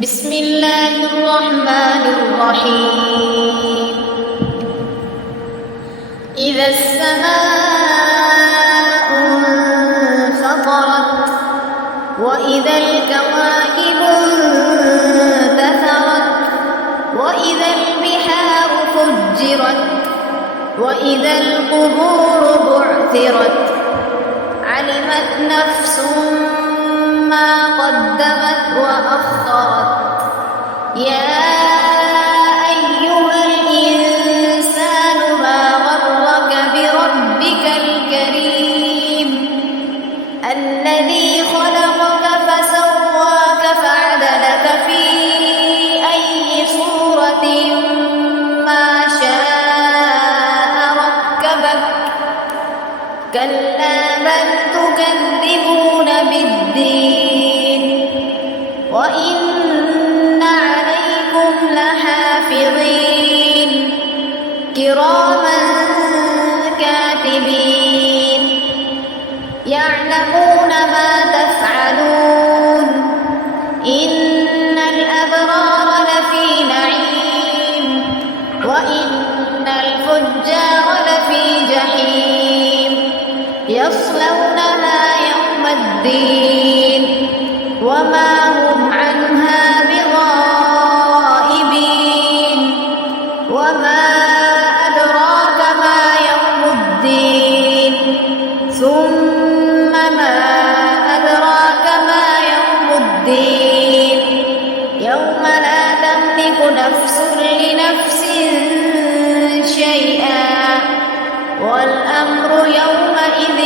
بسم الله الرحمن الرحيم. إذا السماء انفطرت وإذا الكواكب انتثرت وإذا البحار فجرت وإذا القبور بعثرت علمت نفس ما قدمت وأخرت. يا أيها الإنسان ما غرك بربك الكريم الذي خلقك فسواك فعدلك في أي صورة ما شاء ركبك. كلا بل تكذبون بالدين وإن عليكم لحافظين كراما كاتبين يعلمون ما تفعلون. إن الأبرار لفي نعيم وإن الفجار لفي جحيم يصلونها يوم الدين وما هم عنها بغائبين. وما أدراك ما يوم الدين ثم ما أدراك ما يوم الدين يوم لا تملك نفس لنفس شيئا والأمر يومئذ